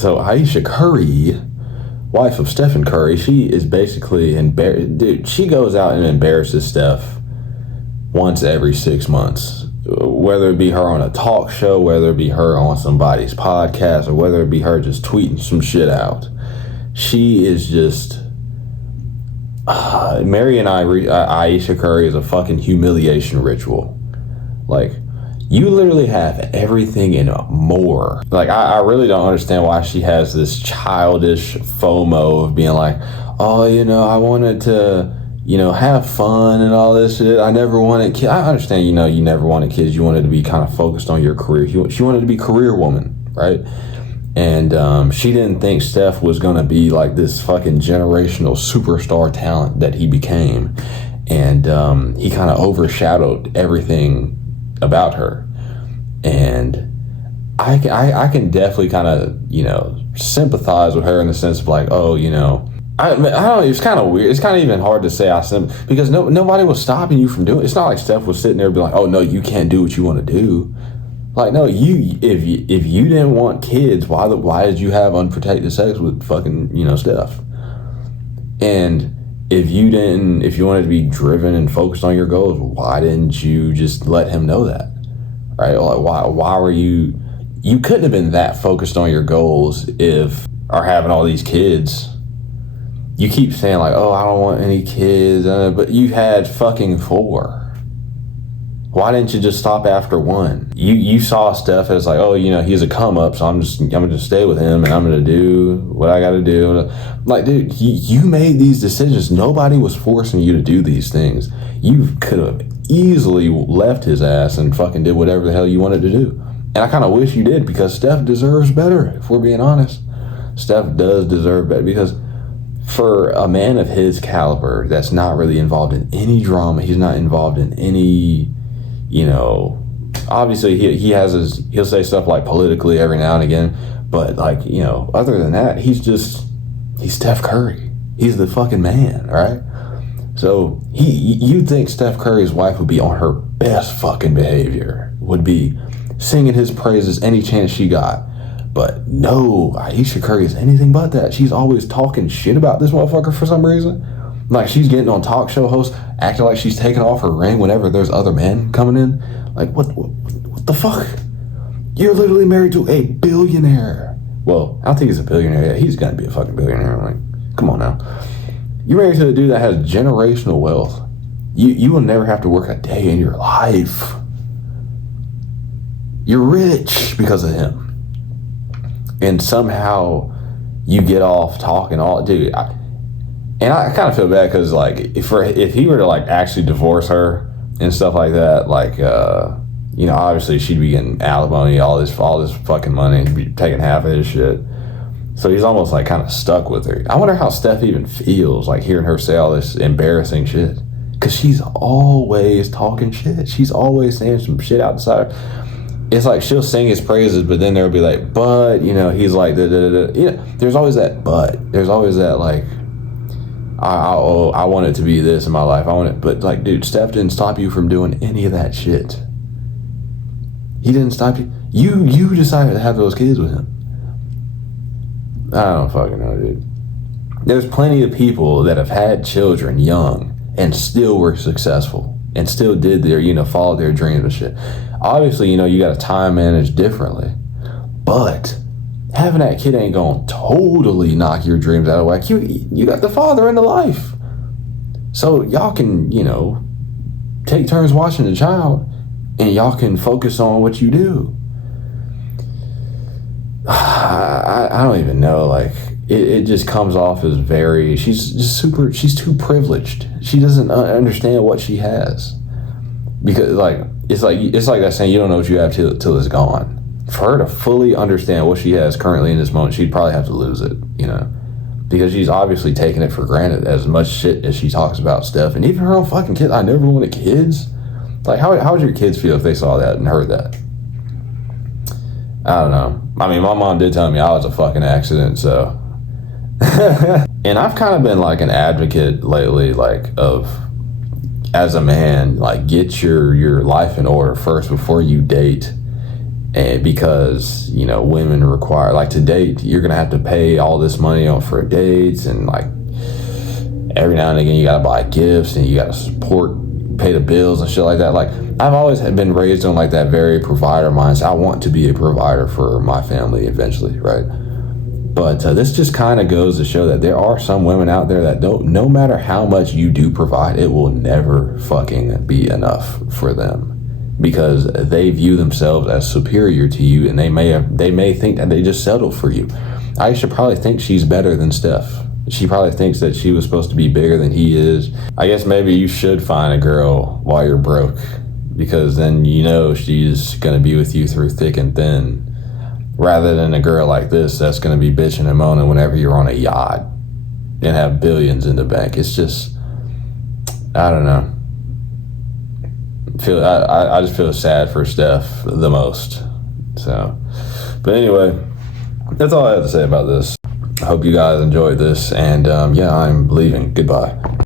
So Ayesha Curry, wife of Stephen Curry, she is basically dude, she goes out and embarrasses Steph once every 6 months. Whether it be her on a talk show, whether it be her on somebody's podcast, or whether it be her just tweeting some shit out. She is just... Mary and Ayesha Curry is a fucking humiliation ritual. Like, you literally have everything and more. Like, I really don't understand why she has this childish FOMO of being like, oh, I wanted to, have fun and all this shit. I never wanted kids. I understand, you never wanted kids. You wanted to be kind of focused on your career. She wanted to be career woman, right? And she didn't think Steph was going to be like this fucking generational superstar talent that he became. And he kind of overshadowed everything about her. And I can definitely kind of, sympathize with her in the sense of like, oh, I don't know, it's kind of weird. It's kind of even hard to say because nobody was stopping you from doing it. It's not like Steph was sitting there being like, oh, no, you can't do what you want to do. Like, no, if you didn't want kids, why did you have unprotected sex with fucking, Steph? And if you wanted to be driven and focused on your goals, why didn't you just let him know that? Right? Like, why were you couldn't have been that focused on your goals or having all these kids. You keep saying like, oh, I don't want any kids, but you had fucking 4. Why didn't you just stop after 1? You saw Steph as like, oh, he's a come up, so I'm gonna just stay with him and I'm gonna do what I gotta do. Like, dude, you made these decisions. Nobody was forcing you to do these things. You could have easily left his ass and fucking did whatever the hell you wanted to do. And I kind of wish you did, because Steph deserves better, if we're being honest. Steph does deserve better, because for a man of his caliber that's not really involved in any drama, he's not involved in any, obviously he'll say stuff like politically every now and again, but like, other than that, he's Steph Curry. He's the fucking man, right? So you'd think Steph Curry's wife would be on her best fucking behavior, would be singing his praises any chance she got. But no, Ayesha Curry is anything but that. She's always talking shit about this motherfucker for some reason. Like, she's getting on talk show hosts, acting like she's taking off her ring whenever there's other men coming in. Like, what the fuck? You're literally married to a billionaire. Well, I don't think he's a billionaire yet. He's gonna be a fucking billionaire. Like, come on now. You're married to a dude that has generational wealth. You will never have to work a day in your life. You're rich because of him. And somehow you get off talking all, dude. I kind of feel bad because, like, if he were to like actually divorce her and stuff like that, like, obviously she'd be getting alimony, all this fucking money, he'd be taking half of his shit. So he's almost like kind of stuck with her. I wonder how Steph even feels like hearing her say all this embarrassing shit, because she's always talking shit. She's always saying some shit outside. It's like she'll sing his praises, but then there'll be like, but, he's like, there's always that but. There's always that, like, I want it to be this in my life. I want it. But, like, dude, Steph didn't stop you from doing any of that shit. He didn't stop you. You decided to have those kids with him. I don't fucking know, dude. There's plenty of people that have had children young and still were successful and still did their, followed their dreams and shit. Obviously, you got to time manage differently, but having that kid ain't gonna totally knock your dreams out of whack. You got the father in the life, so y'all can, take turns watching the child, and y'all can focus on what you do. I don't even know, like, it just comes off as she's too privileged. She doesn't understand what she has, because it's like that saying, you don't know what you have till it's gone. For her to fully understand what she has currently in this moment, she'd probably have to lose it, because she's obviously taking it for granted as much shit as she talks about Steph, and even her own fucking kids. I never wanted kids. Like, how would your kids feel if they saw that and heard that? I don't know. I mean, my mom did tell me I was a fucking accident, so. And I've kind of been like an advocate lately, like, of, as a man, like, get your life in order first before you date. And because, you know, women require, like, to date, you're gonna have to pay all this money on for dates, and like every now and again you gotta buy gifts and you gotta pay the bills and shit like that. Like, I've always been raised on like that very provider mindset. I want to be a provider for my family eventually, right? But this just kind of goes to show that there are some women out there that don't, no matter how much you do provide, it will never fucking be enough for them, because they view themselves as superior to you, and they may think that they just settled for you. Ayesha probably thinks she's better than Steph. She probably thinks that she was supposed to be bigger than he is. I guess maybe you should find a girl while you're broke, because then you know she's going to be with you through thick and thin, rather than a girl like this that's going to be bitching and moaning whenever you're on a yacht and have billions in the bank. It's just, I don't know. I just feel sad for Steph the most. So, but anyway, that's all I have to say about this. I hope you guys enjoyed this, and yeah, I'm leaving. Goodbye.